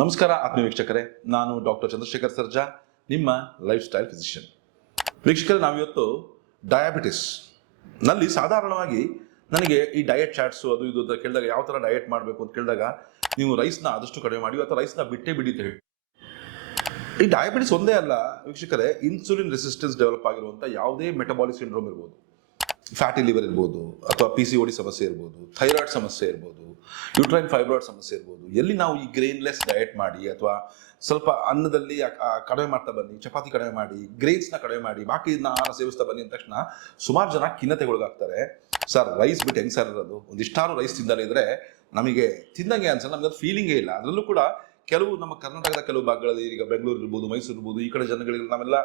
ನಮಸ್ಕಾರ ಆತ್ಮೀಯ ವೀಕ್ಷಕರೇ, ನಾನು ಡಾಕ್ಟರ್ ಚಂದ್ರಶೇಖರ್ ಸರ್ಜಾ, ನಿಮ್ಮ ಲೈಫ್ ಸ್ಟೈಲ್ ಫಿಸಿಷಿಯನ್. ವೀಕ್ಷಕರೇ, ನಾವಿವತ್ತು ಡಯಾಬಿಟಿಸ್ ನಲ್ಲಿ ಸಾಧಾರಣವಾಗಿ ನನಗೆ ಈ ಡಯಟ್ ಚಾರ್ಟ್ಸು ಅದು ಇದು ಅಂತ ಕೇಳಿದಾಗ ಯಾವ ಥರ ಡಯಟ್ ಮಾಡಬೇಕು ಅಂತ ಕೇಳಿದಾಗ ನೀವು ರೈಸ್ನ ಆದಷ್ಟು ಕಡಿಮೆ ಮಾಡಿ ಅಥವಾ ರೈಸ್ನ ಬಿಟ್ಟೇ ಬಿಡಿ ಅಂತ ಹೇಳಿ. ಈ ಡಯಾಬಿಟಿಸ್ ಒಂದೇ ಅಲ್ಲ ವೀಕ್ಷಕರೇ, ಇನ್ಸುಲಿನ್ ರೆಸಿಸ್ಟೆನ್ಸ್ ಡೆವಲಪ್ ಆಗಿರುವಂಥ ಯಾವುದೇ ಮೆಟಬಾಲಿಕ್ ಸಿಂಡ್ರೋಮ್ ಇರ್ಬೋದು, ಫ್ಯಾಟಿ ಲಿವರ್ ಇರ್ಬೋದು, ಅಥವಾ PCOD ಸಮಸ್ಯೆ ಇರ್ಬೋದು, ಥೈರಾಯ್ಡ್ ಸಮಸ್ಯೆ ಇರ್ಬೋದು, ಯೂಟ್ರೈನ್ ಫೈಬ್ರಾಯ್ಡ್ ಸಮಸ್ಯೆ ಇರ್ಬೋದು. ಎಲ್ಲಿ ನಾವು ಈ ಗ್ರೇನ್ಲೆಸ್ ಡಯಟ್ ಮಾಡಿ ಅಥವಾ ಸ್ವಲ್ಪ ಅನ್ನದಲ್ಲಿ ಕಡಿಮೆ ಮಾಡ್ತಾ ಬನ್ನಿ, ಚಪಾತಿ ಕಡಿಮೆ ಮಾಡಿ, ಗ್ರೇನ್ಸ್ನ ಕಡಿಮೆ ಮಾಡಿ, ಬಾಕಿ ಆಹಾರ ಸೇವಿಸ್ತಾ ಬನ್ನಿ ಅಂದ ತಕ್ಷಣ ಸುಮಾರು ಜನ ಖಿನ್ನತೆಗೊಳಗಾಗ್ತಾರೆ. ಸರ್, ರೈಸ್ ಬಿಟ್ಟು ಹೆಂಗೆ ಸರ್ ಇರೋದು? ಒಂದಿಷ್ಟಾರು ರೈಸ್ ತಿಂದಲೇ ಇದ್ರೆ ನಮಗೆ ತಿಂದಂಗೆ ಅನ್ಸಲ್ಲ, ನಮ್ಗೆ ಅದು ಫೀಲಿಂಗೇ ಇಲ್ಲ. ಅದರಲ್ಲೂ ಕೂಡ ಕೆಲವು ನಮ್ಮ ಕರ್ನಾಟಕದ ಕೆಲವು ಭಾಗಗಳಲ್ಲಿ, ಈಗ ಬೆಂಗಳೂರು ಇರ್ಬೋದು, ಮೈಸೂರು ಇರ್ಬೋದು, ಈ ಕಡೆ ಜನಗಳಿಗೆ ನಾವೆಲ್ಲ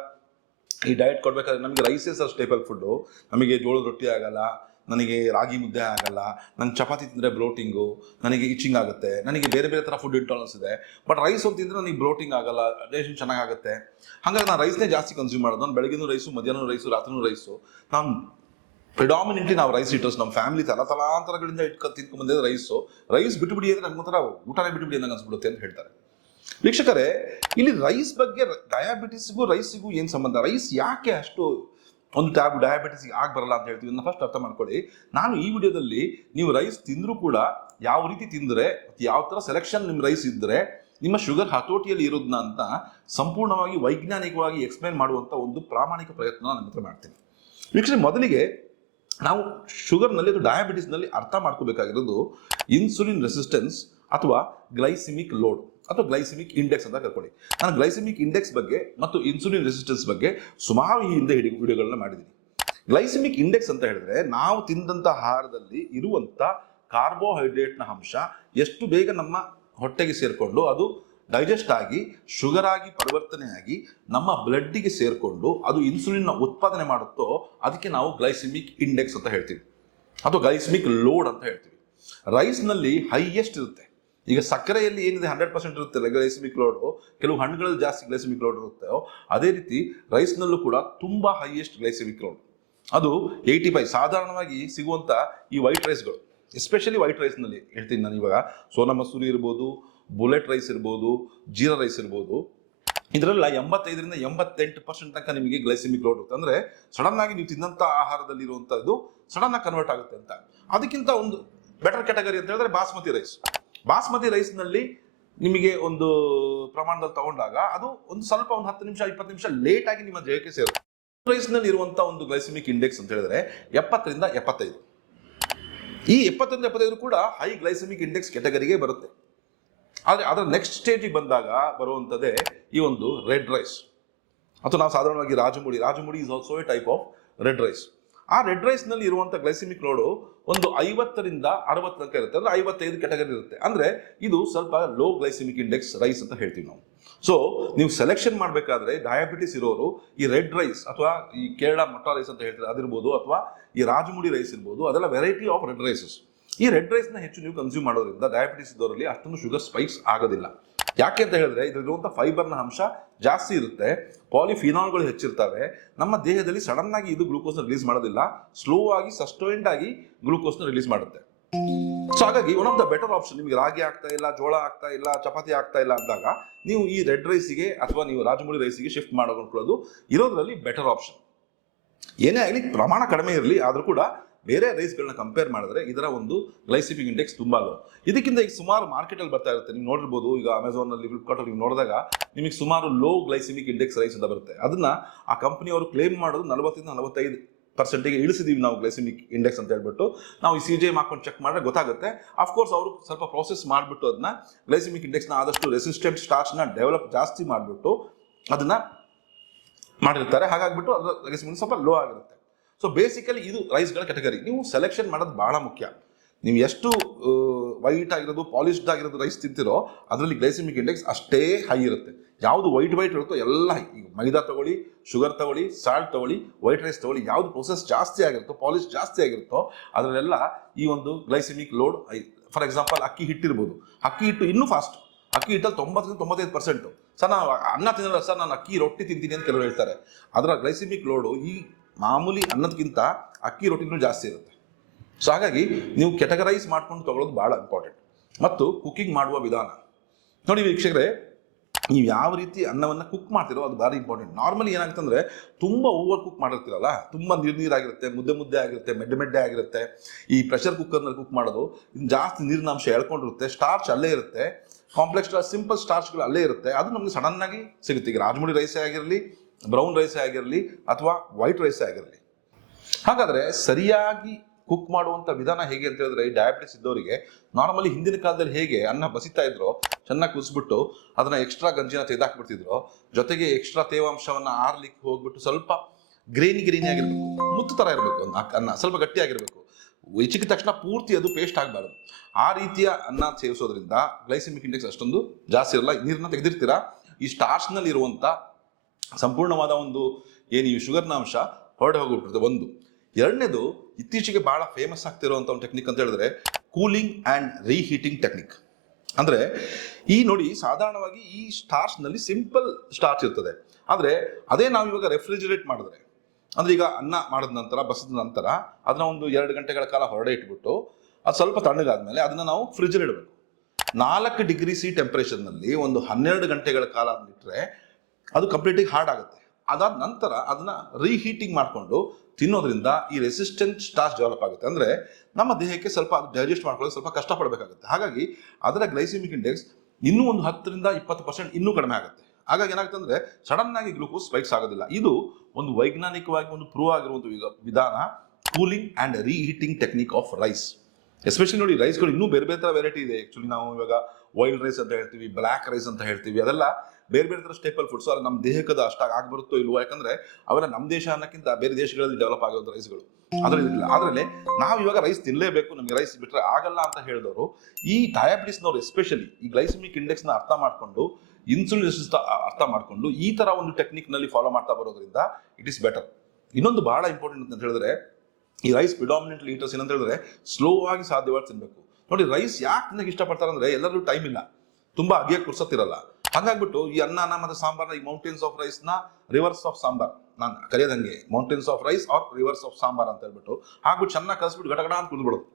ಈ ಡಯಟ್ ಕೊಡ್ಬೇಕಾದ್ರೆ ನಮಗೆ ರೈಸೇ ಸರ್ ಸ್ಟೇಪಲ್ ಫುಡ್ಡು. ನಮಗೆ ಜೋಳದ ರೊಟ್ಟಿ ಆಗಲ್ಲ, ನನಗೆ ರಾಗಿ ಮುದ್ದೆ ಆಗಲ್ಲ, ನಂಗೆ ಚಪಾತಿ ತಿಂದರೆ ಬ್ಲೋಟಿಂಗು, ನನಗೆ ಇಚಿಂಗ್ ಆಗುತ್ತೆ, ನನಗೆ ಬೇರೆ ಬೇರೆ ಥರ ಫುಡ್ ಇಂಟಾಲರೆನ್ಸ್ ಇದೆ. ಬಟ್ ರೈಸ್ ಒಂದು ತಿಂದರೆ ನನಗೆ ಬ್ಲೋಟಿಂಗ್ ಆಗಲ್ಲ, ಡೈಜೆಷನ್ ಚೆನ್ನಾಗುತ್ತೆ. ಹಾಗಾಗಿ ನಾನು ರೈಸ್ನೇ ಜಾಸ್ತಿ ಕನ್ಸ್ಯೂಮ್ ಮಾಡೋದು. ನಾನು ಬೆಳಗ್ಗೆನೂ ರೈಸು, ಮಧ್ಯಾಹ್ನ ರೈಸು, ರಾತ್ರಿನೂ ರೈಸು. ನಾನು ಪ್ರಿಡಾಮಿನೆಂಟ್ಲಿ ನಾವು ರೈಸ್ ಈಟರ್ಸ್. ನಮ್ಮ ಫ್ಯಾಮಿಲಿ ತಲಾಂತರಗಳಿಂದ ತಿನ್ಕೊಂಡು ಬಂದಿದ್ದು ರೈಸ್ ಬಿಟ್ಟುಬಿಡಿ ಅಂದರೆ ನಮ್ಗೆ ಒಂಥರ ಊಟನೇ ಬಿಟ್ಟುಬಿಡಿ ಅಂದಂಗೆ ಅನ್ಸ್ಬಿಡುತ್ತೆ ಅಂತ ಹೇಳ್ತಾರೆ. ವೀಕ್ಷಕರೇ, ಇಲ್ಲಿ ರೈಸ್ ಬಗ್ಗೆ ಡಯಾಬಿಟಿಸ್ಗೂ ರೈಸಿಗೂ ಏನು ಸಂಬಂಧ? ರೈಸ್ ಯಾಕೆ ಅಷ್ಟು ಒಂದು ಡಯಾಬಿಟಿಸ್ಗೆ ಬರಲ್ಲ ಅಂತ ಹೇಳ್ತೀವಿ, ಇದನ್ನ ಫಸ್ಟ್ ಅರ್ಥ ಮಾಡ್ಕೊಳ್ಳಿ. ನಾನು ಈ ವಿಡಿಯೋದಲ್ಲಿ ನೀವು ರೈಸ್ ತಿಂದರೂ ಕೂಡ ಯಾವ ರೀತಿ ತಿಂದರೆ, ಯಾವ ಥರ ಸೆಲೆಕ್ಷನ್ ನಿಮ್ಮ ರೈಸ್ ಇದ್ದರೆ ನಿಮ್ಮ ಶುಗರ್ ಹತೋಟಿಯಲ್ಲಿ ಇರೋದನ್ನ ಅಂತ ಸಂಪೂರ್ಣವಾಗಿ ವೈಜ್ಞಾನಿಕವಾಗಿ ಎಕ್ಸ್ಪ್ಲೈನ್ ಮಾಡುವಂಥ ಒಂದು ಪ್ರಾಮಾಣಿಕ ಪ್ರಯತ್ನ ನಾನು ಹತ್ರ ಮಾಡ್ತೀನಿ. ವೀಕ್ಷಣೆ, ಮೊದಲಿಗೆ ನಾವು ಶುಗರ್ನಲ್ಲಿ ಅಥವಾ ಡಯಾಬಿಟಿಸ್ನಲ್ಲಿ ಅರ್ಥ ಮಾಡ್ಕೋಬೇಕಾಗಿರೋದು ಇನ್ಸುಲಿನ್ ರೆಸಿಸ್ಟೆನ್ಸ್ ಅಥವಾ ಗ್ಲೈಸಿಮಿಕ್ ಲೋಡ್ ಅಥವಾ ಗ್ಲೈಸಿಮಿಕ್ ಇಂಡೆಕ್ಸ್ ಅಂತ ಕರ್ಕೊಳ್ಳಿ. ನಾನು ಗ್ಲೈಸಿಮಿಕ್ ಇಂಡೆಕ್ಸ್ ಬಗ್ಗೆ ಮತ್ತು ಇನ್ಸುಲಿನ್ ರೆಸಿಸ್ಟೆನ್ಸ್ ಬಗ್ಗೆ ಸುಮಾರು ಈ ಹಿಂದೆ ವಿಡಿಯೋಗಳನ್ನ ಮಾಡಿದ್ದೀನಿ. ಗ್ಲೈಸಿಮಿಕ್ ಇಂಡೆಕ್ಸ್ ಅಂತ ಹೇಳಿದ್ರೆ ನಾವು ತಿಂದಂಥ ಆಹಾರದಲ್ಲಿ ಇರುವಂಥ ಕಾರ್ಬೋಹೈಡ್ರೇಟ್ನ ಅಂಶ ಎಷ್ಟು ಬೇಗ ನಮ್ಮ ಹೊಟ್ಟೆಗೆ ಸೇರಿಕೊಂಡು ಅದು ಡೈಜೆಸ್ಟ್ ಆಗಿ ಶುಗರ್ ಆಗಿ ಪರಿವರ್ತನೆ ಆಗಿ ನಮ್ಮ ಬ್ಲಡ್ಡಿಗೆ ಸೇರಿಕೊಂಡು ಅದು ಇನ್ಸುಲಿನ್ನ ಉತ್ಪಾದನೆ ಮಾಡುತ್ತೋ ಅದಕ್ಕೆ ನಾವು ಗ್ಲೈಸಿಮಿಕ್ ಇಂಡೆಕ್ಸ್ ಅಂತ ಹೇಳ್ತೀವಿ ಅಥವಾ ಗ್ಲೈಸಿಮಿಕ್ ಲೋಡ್ ಅಂತ ಹೇಳ್ತೀವಿ. ರೈಸ್ನಲ್ಲಿ ಹೈಯೆಸ್ಟ್ ಇರುತ್ತೆ. ಈಗ ಸಕ್ಕರೆಯಲ್ಲಿ ಏನಿದೆ 100% ಇರುತ್ತೆ ಗ್ಲೈಸಿಮಿಕ್ ಲೋಡು, ಕೆಲವು ಹಣ್ಣುಗಳಲ್ಲಿ ಜಾಸ್ತಿ ಗ್ಲೈಸಿಮಿಕ್ ಲೋಡ್ ಇರುತ್ತೆ. ಅದೇ ರೀತಿ ರೈಸ್ನಲ್ಲೂ ಕೂಡ ತುಂಬ ಹೈಯೆಸ್ಟ್ ಗ್ಲೈಸಿಮಿಕ್ ಲೋಡ್, ಅದು 85. ಸಾಧಾರಣವಾಗಿ ಸಿಗುವಂಥ ಈ ವೈಟ್ ರೈಸ್ಗಳು, ಎಸ್ಪೆಷಲಿ ವೈಟ್ ರೈಸ್ನಲ್ಲಿ ಹೇಳ್ತೀನಿ ನಾನು. ಇವಾಗ ಸೋನಾ ಮಸೂರಿ ಇರ್ಬೋದು, ಬುಲೆಟ್ ರೈಸ್ ಇರ್ಬೋದು, ಜೀರಾ ರೈಸ್ ಇರ್ಬೋದು, ಇದರೆಲ್ಲ 85ರಿಂದ 88% ತನಕ ನಿಮಗೆ ಗ್ಲೈಸಿಮಿಕ್ ಲೋಡ್ ಇರುತ್ತೆ. ಅಂದರೆ ಸಡನ್ ಆಗಿ ನೀವು ತಿನ್ನಂಥ ಆಹಾರದಲ್ಲಿ ಇರುವಂಥದ್ದು ಸಡನ್ ಆಗಿ ಕನ್ವರ್ಟ್ ಆಗುತ್ತೆ ಅಂತ. ಅದಕ್ಕಿಂತ ಒಂದು ಬೆಟರ್ ಕ್ಯಾಟಗರಿ ಅಂತ ಹೇಳಿದ್ರೆ ಬಾಸ್ಮತಿ ರೈಸ್ನಲ್ಲಿ ನಿಮಗೆ ಒಂದು ಪ್ರಮಾಣದಲ್ಲಿ ತಗೊಂಡಾಗ ಅದು ಒಂದು ಸ್ವಲ್ಪ ಒಂದು 10 ನಿಮಿಷ 20 ನಿಮಿಷ ಲೇಟ್ ಆಗಿ ನಿಮ್ಮ ದೇಹಕ್ಕೆ ಸೇರುತ್ತೆ. ರೈಸ್ನಲ್ಲಿ ಇರುವಂಥ ಒಂದು ಗ್ಲೈಸಿಮಿಕ್ ಇಂಡೆಕ್ಸ್ ಅಂತ ಹೇಳಿದ್ರೆ 70ರಿಂದ 75. ಈ 70ರಿಂದ 75 ಕೂಡ ಹೈ ಗ್ಲೈಸಿಮಿಕ್ ಇಂಡೆಕ್ಸ್ ಕ್ಯಾಟಗರಿಗೆ ಬರುತ್ತೆ. ಆದರೆ ಅದರ ನೆಕ್ಸ್ಟ್ ಸ್ಟೇಜಿಗೆ ಬಂದಾಗ ಬರುವಂಥದ್ದೇ ಈ ಒಂದು ರೆಡ್ ರೈಸ್ ಅಥವಾ ನಾವು ಸಾಧಾರಣವಾಗಿ Rajamudi is also a type of red rice. ಆ ರೆಡ್ ರೈಸ್ನಲ್ಲಿ ಇರುವಂಥ ಗ್ಲೈಸಿಮಿಕ್ ಲೋಡು ಒಂದು 50ರಿಂದ 60 ತನಕ ಇರುತ್ತೆ. ಅಂದರೆ 55 ಕ್ಯಾಟಗರಿ ಇರುತ್ತೆ. ಅಂದರೆ ಇದು ಸ್ವಲ್ಪ ಲೋ ಗ್ಲೈಸಿಮಿಕ್ ಇಂಡೆಕ್ಸ್ ರೈಸ್ ಅಂತ ಹೇಳ್ತೀವಿ ನಾವು. ಸೊ ನೀವು ಸೆಲೆಕ್ಷನ್ ಮಾಡಬೇಕಾದ್ರೆ ಡಯಾಬಿಟಿಸ್ ಇರೋರು ಈ ರೆಡ್ ರೈಸ್ ಅಥವಾ ಈ ಕೇರಳ ಮೊಟ್ಟ ರೈಸ್ ಅಂತ ಹೇಳ್ತಾರೆ ಅದಿರ್ಬೋದು, ಅಥವಾ ಈ ರಾಜಮುಡಿ ರೈಸ್ ಇರ್ಬೋದು, ಅದೆಲ್ಲ ವೆರೈಟಿ ಆಫ್ ರೆಡ್ ರೈಸಸ್. ಈ ರೆಡ್ ರೈಸ್ನ ಹೆಚ್ಚು ನೀವು ಕನ್ಸ್ಯೂಮ್ ಮಾಡೋದ್ರಿಂದ ಡಯಾಬಿಟಿಸ್ ಇದ್ದವರಲ್ಲಿ ಅಷ್ಟೊಂದು ಶುಗರ್ ಸ್ಪೈಕ್ಸ್ ಆಗೋದಿಲ್ಲ. ಯಾಕೆ ಅಂತ ಹೇಳಿದ್ರೆ ಇದರಲ್ಲಿರುವಂಥ ಫೈಬರ್ನ ಅಂಶ ಜಾಸ್ತಿ ಇರುತ್ತೆ, ಪಾಲಿಫಿನಾಲ್ಗಳು ಹೆಚ್ಚಿರ್ತವೆ. ನಮ್ಮ ದೇಹದಲ್ಲಿ ಸಡನ್ ಆಗಿ ಇದು ಗ್ಲೂಕೋಸ್ನ ರಿಲೀಸ್ ಮಾಡೋದಿಲ್ಲ, ಸ್ಲೋ ಆಗಿ ಸಸ್ಟೈನ್ಡ್ ಆಗಿ ಗ್ಲೂಕೋಸ್ನ ರಿಲೀಸ್ ಮಾಡುತ್ತೆ. ಸೊ ಹಾಗಾಗಿ one of the better option, ನಿಮಗೆ ರಾಗಿ ಆಗ್ತಾ ಇಲ್ಲ, ಜೋಳ ಆಗ್ತಾ ಇಲ್ಲ, ಚಪಾತಿ ಆಗ್ತಾ ಇಲ್ಲ ಅಂದಾಗ ನೀವು ಈ ರೆಡ್ ರೈಸಿಗೆ ಅಥವಾ ನೀವು ರಾಜಮುಡಿ ರೈಸಿಗೆ ಶಿಫ್ಟ್ ಮಾಡೋದು ಇರೋದ್ರಲ್ಲಿ ಬೆಟರ್ ಆಪ್ಷನ್. ಏನೇ ಆಗಲಿ ಪ್ರಮಾಣ ಕಡಿಮೆ ಇರಲಿ, ಆದರೂ ಕೂಡ ಬೇರೆ ರೈಸ್ಗಳನ್ನ ಕಂಪೇರ್ ಮಾಡಿದ್ರೆ ಇದರ ಒಂದು ಗ್ಲೈಸಿಮಿಕ್ ಇಂಡೆಕ್ಸ್ ತುಂಬ ಲೋ. ಇದಕ್ಕಿಂತ ಈಗ ಸುಮಾರು ಮಾರ್ಕೆಟಲ್ಲಿ ಬರ್ತಾ ಇರುತ್ತೆ, ನೀವು ನೋಡಿರ್ಬೋದು. ಈಗ ಅಮೆಝಾನಲ್ಲಿ, ಫ್ಲಿಪ್ಕಾರ್ಟಲ್ಲಿ ನೀವು ನೋಡಿದಾಗ ನಿಮಗೆ ಸುಮಾರು ಲೋ ಗ್ಲೈಸಿಮಿಕ್ ಇಂಡೆಕ್ಸ್ ರೈಸ್ ಅಂತ ಬರುತ್ತೆ. ಅದನ್ನ ಆ ಕಂಪ್ನಿಯವರು ಕ್ಲೇಮ್ ಮಾಡೋದು 40ರಿಂದ 45% ಇಳಿಸಿದೀವಿ ನಾವು ಗ್ಲೈಸಿಮಿಕ್ ಇಂಡೆಕ್ಸ್ ಅಂತ ಹೇಳ್ಬಿಟ್ಟು. ನಾವು ಈ CGM ಹಾಕೊಂಡು ಚೆಕ್ ಮಾಡಿದ್ರೆ ಗೊತ್ತಾಗುತ್ತೆ. ಅಫ್ಕೋರ್ಸ್ ಅವರು ಸ್ವಲ್ಪ ಪ್ರೋಸೆಸ್ ಮಾಡಿಬಿಟ್ಟು ಅದನ್ನ ಗ್ಲೈಸಿಮಿಕ್ ಇಂಡೆಕ್ಸ್ನ ಆದಷ್ಟು ರೆಸಿಸ್ಟೆಂಟ್ ಸ್ಟಾರ್ಚ್ನ ಡೆವಲಪ್ ಜಾಸ್ತಿ ಮಾಡಿಬಿಟ್ಟು ಅದನ್ನ ಮಾಡಿರ್ತಾರೆ. ಹಾಗಾಗ್ಬಿಟ್ಟು ಅದರ ಗ್ಲೈಸಿಮಿಕ್ ಸ್ವಲ್ಪ ಲೋ ಆಗಿರುತ್ತೆ. ಸೊ ಬೇಸಿಕಲಿ ಇದು ರೈಸ್ಗಳ ಕ್ಯಾಟಗರಿ. ನೀವು ಸೆಲೆಕ್ಷನ್ ಮಾಡೋದು ಬಹಳ ಮುಖ್ಯ. ನೀವು ಎಷ್ಟು ವೈಟ್ ಆಗಿರೋದು, ಪಾಲಿಶ್ಡ್ ಆಗಿರೋದು ರೈಸ್ ತಿಂತಿರೋ ಅದರಲ್ಲಿ ಗ್ಲೈಸಿಮಿಕ್ ಇಂಡೆಕ್ಸ್ ಅಷ್ಟೇ ಹೈ ಇರುತ್ತೆ. ಯಾವುದು ವೈಟ್ ಇರುತ್ತೋ ಎಲ್ಲ ಹೈ. ಈಗ ಮೈದಾ ತಗೊಳ್ಳಿ, ಶುಗರ್ ತಗೊಳ್ಳಿ, ಸಾಲ್ಟ್ ತಗೊಳ್ಳಿ, ವೈಟ್ ರೈಸ್ ತಗೊಳ್ಳಿ, ಯಾವುದು ಪ್ರೊಸೆಸ್ ಜಾಸ್ತಿ ಆಗಿರುತ್ತೋ, ಪಾಲಿಶ್ ಜಾಸ್ತಿ ಆಗಿರುತ್ತೋ ಅದರಲ್ಲೆಲ್ಲ ಈ ಒಂದು glycaemic load high. For example ಅಕ್ಕಿ ಹಿಟ್ಟಿರ್ಬೋದು. ಅಕ್ಕಿ ಹಿಟ್ಟು ಇನ್ನೂ ಫಾಸ್ಟ್. ಅಕ್ಕಿ ಹಿಟ್ಟಲ್ಲಿ 90-95%. ಸರ್ ನಾನು ಅನ್ನ ತಿನ್ನಲ್ಲ ಸರ್, ನಾನು ಅಕ್ಕಿ ರೊಟ್ಟಿ ತಿಂತೀನಿ ಅಂತ ಕೆಲವರು ಹೇಳ್ತಾರೆ. ಅದರ ಗ್ಲೈಸಿಮಿಕ್ ಲೋಡು ಈ ಮಾಮೂಲಿ ಅನ್ನೋದಕ್ಕಿಂತ ಅಕ್ಕಿ ರೊಟ್ಟಿನೂ ಜಾಸ್ತಿ ಇರುತ್ತೆ. ಸೊ ಹಾಗಾಗಿ ನೀವು ಕ್ಯಾಟಗರೈಸ್ ಮಾಡ್ಕೊಂಡು ತಗೊಳ್ಳೋದು ಭಾಳ ಇಂಪಾರ್ಟೆಂಟ್. ಮತ್ತು ಕುಕಿಂಗ್ ಮಾಡುವ ವಿಧಾನ, ನೋಡಿ ವೀಕ್ಷಕರೇ, ನೀವು ಯಾವ ರೀತಿ ಅನ್ನವನ್ನು ಕುಕ್ ಮಾಡ್ತಿರೋ ಅದು ಭಾರಿ ಇಂಪಾರ್ಟೆಂಟ್. ನಾರ್ಮಲಿ ಏನಾಗುತ್ತೆ ಅಂದರೆ ತುಂಬ ಓವರ್ ಕುಕ್ ಮಾಡಿರ್ತೀರಲ್ಲ, ತುಂಬ ನೀರಾಗಿರುತ್ತೆ, ಮುದ್ದೆ ಆಗಿರುತ್ತೆ, ಮೆಡ್ಡೆ ಆಗಿರುತ್ತೆ. ಈ ಪ್ರೆಷರ್ ಕುಕ್ಕರ್ನಲ್ಲಿ ಕುಕ್ ಮಾಡೋದು ಇನ್ನು ಜಾಸ್ತಿ ನೀರಿನಾಂಶ ಎಳ್ಕೊಂಡಿರುತ್ತೆ, ಸ್ಟಾರ್ಚ್ ಅಲ್ಲೇ ಇರುತ್ತೆ, ಕಾಂಪ್ಲೆಕ್ಸ್ ಸಿಂಪಲ್ ಸ್ಟಾರ್ಚ್ಗಳು ಅಲ್ಲೇ ಇರುತ್ತೆ. ಅದು ನಮಗೆ ಸಡನ್ ಆಗಿ ಸಿಗುತ್ತೆ. ಈಗ ರಾಜಮುಡಿ ರೈಸೇ ಆಗಿರಲಿ, ಬ್ರೌನ್ ರೈಸೇ ಆಗಿರಲಿ, ಅಥವಾ ವೈಟ್ ರೈಸೇ ಆಗಿರಲಿ. ಹಾಗಾದರೆ ಸರಿಯಾಗಿ ಕುಕ್ ಮಾಡುವಂಥ ವಿಧಾನ ಹೇಗೆ ಅಂತ ಹೇಳಿದ್ರೆ, ಈ ಡಯಾಬಿಟಿಸ್ ಇದ್ದವರಿಗೆ ನಾರ್ಮಲಿ ಹಿಂದಿನ ಕಾಲದಲ್ಲಿ ಹೇಗೆ ಅನ್ನ ಬಸಿತಾ ಇದ್ರು, ಚೆನ್ನಾಗಿ ಕುದಿಸ್ಬಿಟ್ಟು ಅದನ್ನ ಎಕ್ಸ್ಟ್ರಾ ಗಂಜಿನ ತೆಗೆದಾಕ್ಬಿಡ್ತಿದ್ರು, ಜೊತೆಗೆ ಎಕ್ಸ್ಟ್ರಾ ತೇವಾಂಶವನ್ನ ಆರ್ಲಿಕ್ಕೆ ಹೋಗ್ಬಿಟ್ಟು ಸ್ವಲ್ಪ ಗ್ರೇನಿ ಆಗಿರ್ಬೇಕು, ಮುತ್ತು ಥರ ಇರಬೇಕು ಅನ್ನ, ಸ್ವಲ್ಪ ಗಟ್ಟಿಯಾಗಿರ್ಬೇಕು, ಚಿಕ್ಕ ತಕ್ಷಣ ಪೂರ್ತಿ ಅದು ಪೇಸ್ಟ್ ಆಗಬಾರ್ದು. ಆ ರೀತಿಯ ಅನ್ನ ಸೇವಿಸೋದ್ರಿಂದ ಗ್ಲೈಸೆಮಿಕ್ ಇಂಡೆಕ್ಸ್ ಅಷ್ಟೊಂದು ಜಾಸ್ತಿ ಇರಲ್ಲ. ನೀರನ್ನ ತೆಗೆದಿರ್ತೀರಾ, ಈ ಸ್ಟಾರ್ಚ್ನಲ್ಲಿ ಇರುವಂಥ ಸಂಪೂರ್ಣವಾದ ಒಂದು ಏನು ಈ ಶುಗರ್ನ ಅಂಶ ಹೊರಡೆ ಹೋಗ್ಬಿಟ್ಟಿರುತ್ತೆ ಒಂದು. ಎರಡನೇದು, ಇತ್ತೀಚೆಗೆ ಬಹಳ ಫೇಮಸ್ ಆಗ್ತಿರುವಂಥ ಒಂದು ಟೆಕ್ನಿಕ್ ಅಂತ ಹೇಳಿದ್ರೆ ಕೂಲಿಂಗ್ ಆ್ಯಂಡ್ ರೀಹೀಟಿಂಗ್ ಟೆಕ್ನಿಕ್. ಅಂದರೆ ಈ ನೋಡಿ, ಸಾಧಾರಣವಾಗಿ ಈ ಸ್ಟಾರ್ಚ್ನಲ್ಲಿ ಸಿಂಪಲ್ ಸ್ಟಾರ್ಚ್ ಇರ್ತದೆ, ಆದರೆ ಅದೇ ನಾವು ಇವಾಗ ರೆಫ್ರಿಜರೇಟ್ ಮಾಡಿದ್ರೆ, ಅಂದರೆ ಈಗ ಅನ್ನ ಮಾಡಿದ ನಂತರ ಬಸಿದ ನಂತರ ಅದನ್ನ ಒಂದು 2 ಗಂಟೆಗಳ ಕಾಲ ಹೊರಡೆ ಇಟ್ಬಿಟ್ಟು ಅದು ಸ್ವಲ್ಪ ತಣ್ಣಗಾದ್ಮೇಲೆ ಅದನ್ನ ನಾವು ಫ್ರಿಜ್ಜಲ್ಲಿ ಇಡಬೇಕು. 4 ಡಿಗ್ರಿ ಸಿ ಟೆಂಪರೇಚರ್ನಲ್ಲಿ ಒಂದು 12 ಗಂಟೆಗಳ ಕಾಲ ಇಟ್ಟರೆ ಅದು ಕಂಪ್ಲೀಟಾಗಿ ಹಾರ್ಡ್ ಆಗುತ್ತೆ. ಅದಾದ ನಂತರ ಅದನ್ನ ರೀಹೀಟಿಂಗ್ ಮಾಡಿಕೊಂಡು ತಿನ್ನೋದ್ರಿಂದ ಈ ರೆಸಿಸ್ಟೆಂಟ್ ಸ್ಟಾರ್ಚ್ ಡೆವಲಪ್ ಆಗುತ್ತೆ. ಅಂದರೆ ನಮ್ಮ ದೇಹಕ್ಕೆ ಸ್ವಲ್ಪ ಅದು ಡೈಜೆಸ್ಟ್ ಮಾಡ್ಕೊಳ್ಳೋದು ಸ್ವಲ್ಪ ಕಷ್ಟಪಡಬೇಕಾಗುತ್ತೆ. ಹಾಗಾಗಿ ಅದರ ಗ್ಲೈಸೆಮಿಕ್ ಇಂಡೆಕ್ಸ್ ಇನ್ನೂ ಒಂದು 10ರಿಂದ 20% ಇನ್ನೂ ಕಡಿಮೆ ಆಗುತ್ತೆ. ಹಾಗಾಗಿ ಏನಾಗುತ್ತೆ ಅಂದರೆ ಸಡನ್ ಆಗಿ ಗ್ಲೂಕೋಸ್ ಸ್ಪೈಕ್ಸ್ ಆಗೋದಿಲ್ಲ. ಇದು ಒಂದು ವೈಜ್ಞಾನಿಕವಾಗಿ ಒಂದು ಪ್ರೂವ್ ಆಗಿರುವಂಥ ವಿಧಾನ, cooling and reheating technique of rice. Especially ನೋಡಿ, ರೈಸ್ಗಳು ಇನ್ನೂ ಬೇರೆ ಬೇರೆ ಥರ ವೆರೈಟಿ ಇದೆ. ಆ್ಯಕ್ಚುಲಿ ನಾವು ಇವಾಗ ವೈಲ್ಡ್ ರೈಸ್ ಅಂತ ಹೇಳ್ತೀವಿ, ಬ್ಲ್ಯಾಕ್ ರೈಸ್ ಅಂತ ಹೇಳ್ತೀವಿ, ಅದೆಲ್ಲ ಬೇರೆ ಬೇರೆ ಥರ ಸ್ಟೇಪಲ್ ಫುಡ್ಸ್. ಅದು ನಮ್ಮ ದೇಹಕ್ಕದ ಅಷ್ಟಾಗಿ ಆಗ್ಬರುತ್ತೋ ಇಲ್ವೋ, ಯಾಕಂದ್ರೆ ಅವೆಲ್ಲ ನಮ್ಮ ದೇಶ ಅನ್ನೋಕ್ಕಿಂತ ಬೇರೆ ದೇಶಗಳಲ್ಲಿ ಡೆವಲಪ್ ಆಗಿರೋ ರೈಸ್ಗಳು ಅದರಲ್ಲಿ. ಆದ್ರಲ್ಲಿ ನಾವು ಇವಾಗ ರೈಸ್ ತಿನ್ನಲೇಬೇಕು, ನಮಗೆ ರೈಸ್ ಬಿಟ್ಟರೆ ಆಗಲ್ಲ ಅಂತ ಹೇಳಿದವರು, ಈ ಡಯಾಬಿಟಿಸ್ನವ್ರು ಎಸ್ಪೆಷಲಿ ಈ ಗ್ಲೈಸೆಮಿಕ್ ಇಂಡೆಕ್ಸ್ನ ಅರ್ಥ ಮಾಡಿಕೊಂಡು, ಇನ್ಸುಲಿನ್ ಅರ್ಥ ಮಾಡಿಕೊಂಡು ಈ ಥರ ಒಂದು ಟೆಕ್ನಿಕ್ನಲ್ಲಿ ಫಾಲೋ ಮಾಡ್ತಾ ಬರೋದ್ರಿಂದ ಇಟ್ ಈಸ್ ಬೆಟರ್. ಇನ್ನೊಂದು ಬಹಳ ಇಂಪಾರ್ಟೆಂಟ್ ಅಂತ ಹೇಳಿದ್ರೆ, ಈ ರೈಸ್ ಪ್ರಿಡಾಮಿನೆಂಟ್ಲಿ ಈಟರ್ಸ್ ಏನಂತ ಹೇಳಿದ್ರೆ ಸ್ಲೋ ಆಗಿ ಸಾಧ್ಯವಾದ ತಿನ್ಬೇಕು. ನೋಡಿ, ರೈಸ್ ಯಾಕೆ ತಿನ್ನಕ್ಕೆ ಇಷ್ಟಪಡ್ತಾರೆ ಅಂದ್ರೆ ಎಲ್ಲರಿಗೂ ಟೈಮ್ ಇಲ್ಲ, ತುಂಬಾ ಅಗಿಯಕ್ಕೆ ಕುರ್ಸತ್ತಿರಲ್ಲ. ಹಾಗಾಗ್ಬಿಟ್ಟು ಈ ಅನ್ನ ಮತ್ತು ಸಾಂಬಾರ್ನ, ಈ ಮೌಂಟೇನ್ಸ್ ಆಫ್ ರೈಸ್ ನ ರಿವರ್ಸ್ ಆಫ್ ಸಾಂಬಾರ್, ನಾನು ಕರೆಯೋದಂಗೆ mountains of rice or rivers of sambar ಅಂತ ಹೇಳ್ಬಿಟ್ಟು ಹಾಕ್ಬಿಟ್ಟು ಚೆನ್ನಾಗಿ ಕಲಿಸ್ಬಿಟ್ಟು ಗಡಗಡ ಅಂತ ಕುದ್ಬಿಡೋದು,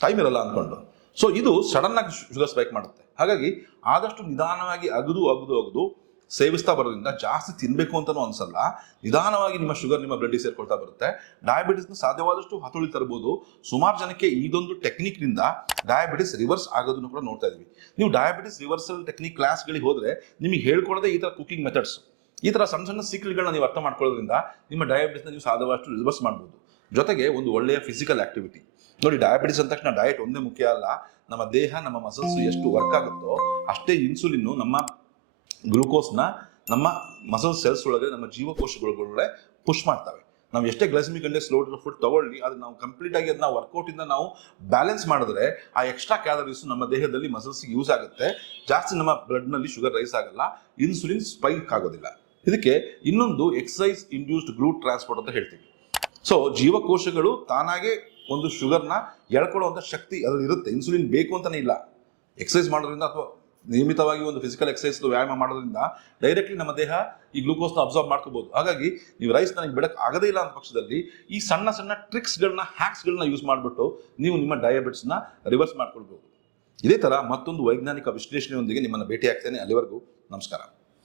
ಟೈಮ್ ಇರಲ್ಲ ಅಂದ್ಕೊಂಡು. ಸೊ ಇದು ಸಡನ್ ಆಗಿ ಶುಗರ್ ಸ್ಪೈಕ್ ಮಾಡುತ್ತೆ. ಹಾಗಾಗಿ ಆದಷ್ಟು ನಿಧಾನವಾಗಿ ಅಗದು ಸೇವಿಸ್ತಾ ಬರೋದ್ರಿಂದ ಜಾಸ್ತಿ ತಿನ್ಬೇಕು ಅಂತಲೂ ಅನ್ಸಲ್ಲ, ನಿಧಾನವಾಗಿ ನಿಮ್ಮ ಶುಗರ್ ನಿಮ್ಮ ಬ್ಲಡ್ ಸೇರ್ಕೊಳ್ತಾ ಬರುತ್ತೆ. ಡಯಾಬಿಟಿಸ್ನ ಸಾಧ್ಯವಾದಷ್ಟು ಹತೋಳಿ ತರಬಹುದು. ಸುಮಾರು ಜನಕ್ಕೆ ಇದೊಂದು ಟೆಕ್ನಿಕ್ನಿಂದ ಡಯಾಬಿಟಿಸ್ ರಿವರ್ಸ್ ಆಗೋದನ್ನು ಕೂಡ ನೋಡ್ತಾ ಇದೀವಿ. ನೀವು ಡಯಾಬಿಟಿಸ್ ರಿವರ್ಸಲ್ ಟೆಕ್ನಿಕ್ ಕ್ಲಾಸ್ಗಳಿಗೆ ಹೋದ್ರೆ ನಿಮಗೆ ಹೇಳ್ಕೊಡೋದೇ ಈ ಥರ ಕುಕಿಂಗ್ ಮೆಥಡ್ಸ್, ಈ ಥರ ಸಣ್ಣ ಸಣ್ಣ ಸೀಕ್ರೆಟ್ಗಳನ್ನ ನೀವು ಅರ್ಥ ಮಾಡ್ಕೊಳ್ಳೋದ್ರಿಂದ ನಿಮ್ಮ ಡಯಾಬಿಟಿಸ್ನ ನೀವು ಸಾಧ್ಯವಾದಷ್ಟು ರಿವರ್ಸ್ ಮಾಡ್ಬೋದು. ಜೊತೆಗೆ ಒಂದು ಒಳ್ಳೆಯ ಫಿಸಿಕಲ್ ಆಕ್ಟಿವಿಟಿ. ನೋಡಿ, ಡಯಾಬಿಟಿಸ್ ಅಂದ ತಕ್ಷಣ ಡಯಟ್ ಒಂದೇ ಮುಖ್ಯ ಅಲ್ಲ, ನಮ್ಮ ದೇಹ, ನಮ್ಮ ಮಸಲ್ಸ್ ಎಷ್ಟು ವರ್ಕ್ ಆಗುತ್ತೋ ಅಷ್ಟೇ ಇನ್ಸುಲಿನ್ ನಮ್ಮ ಗ್ಲೂಕೋಸ್ನ ನಮ್ಮ ಮಸಲ್ ಸೆಲ್ಸ್ ಒಳಗೆ, ನಮ್ಮ ಜೀವಕೋಶಗಳೊಳಗೆ ಪುಷ್ ಮಾಡ್ತವೆ. ನಾವು ಎಷ್ಟೇ ಗ್ಲೈಸೆಮಿಕ್ ಇಂಡೆಕ್ಸ್ ಲೋ ಫುಡ್ ತಗೊಳ್ಳಿ, ಅದನ್ನ ನಾವು ಕಂಪ್ಲೀಟ್ ಆಗಿ ಅದನ್ನ ವರ್ಕೌಟ್ ಇಂದ ನಾವು ಬ್ಯಾಲೆನ್ಸ್ ಮಾಡಿದ್ರೆ ಆ ಎಕ್ಸ್ಟ್ರಾ ಕ್ಯಾಲರೀಸ್ ನಮ್ಮ ದೇಹದಲ್ಲಿ ಮಸಲ್ಸ್ಗೆ ಯೂಸ್ ಆಗುತ್ತೆ. ಜಾಸ್ತಿ ನಮ್ಮ ಬ್ಲಡ್ ನಲ್ಲಿ ಶುಗರ್ ರೈಸ್ ಆಗಲ್ಲ, ಇನ್ಸುಲಿನ್ ಸ್ಪೈಕ್ ಆಗೋದಿಲ್ಲ. ಇದಕ್ಕೆ ಇನ್ನೊಂದು ಎಕ್ಸಸೈಸ್ ಇಂಡ್ಯೂಸ್ಡ್ ಗ್ಲೂಟ್ ಟ್ರಾನ್ಸ್ಪೋರ್ಟ್ ಅಂತ ಹೇಳ್ತೀವಿ. ಸೊ ಜೀವಕೋಶಗಳು ತಾನಾಗೆ ಒಂದು ಶುಗರ್ನ ಎಳ್ಕೊಳ್ಳುವಂಥ ಶಕ್ತಿ ಅದ್ರಲ್ಲಿ ಇರುತ್ತೆ. ಇನ್ಸುಲಿನ್ ಬೇಕು ಅಂತಾನೆ ಇಲ್ಲ. ಎಕ್ಸಸೈಸ್ ಮಾಡೋದ್ರಿಂದ ಅಥವಾ ನಿಯಮಿತವಾಗಿ ಒಂದು ಫಿಸಿಕಲ್ ಎಕ್ಸಸೈಸ್ ವ್ಯಾಯಾಮ ಮಾಡೋದ್ರಿಂದ ಡೈರೆಕ್ಟ್ಲಿ ನಮ್ಮ ದೇಹ ಈ ಗ್ಲೂಕೋಸ್ನ ಅಬ್ಸಾರ್ಬ್ ಮಾಡ್ಕೋಬಹುದು. ಹಾಗಾಗಿ ನೀವು ರೈಸ್ ನನಗೆ ಬಿಡಕ್ಕೆ ಆಗದೇ ಇಲ್ಲ ಅಂತ ಪಕ್ಷದಲ್ಲಿ ಈ ಸಣ್ಣ ಸಣ್ಣ ಟ್ರಿಕ್ಸ್ಗಳನ್ನ, ಹ್ಯಾಕ್ಸ್ಗಳನ್ನ ಯೂಸ್ ಮಾಡಿಬಿಟ್ಟು ನೀವು ನಿಮ್ಮ ಡಯಾಬಿಟಿಸ್ನ ರಿವರ್ಸ್ ಮಾಡ್ಕೊಳ್ಬಹುದು. ಇದೇ ತರ ಮತ್ತೊಂದು ವೈಜ್ಞಾನಿಕ ವಿಶ್ಲೇಷಣೆಯೊಂದಿಗೆ ನಿಮ್ಮನ್ನು ಭೇಟಿ ಆಗ್ತೇನೆ. ಅಲ್ಲಿವರೆಗೂ ನಮಸ್ಕಾರ.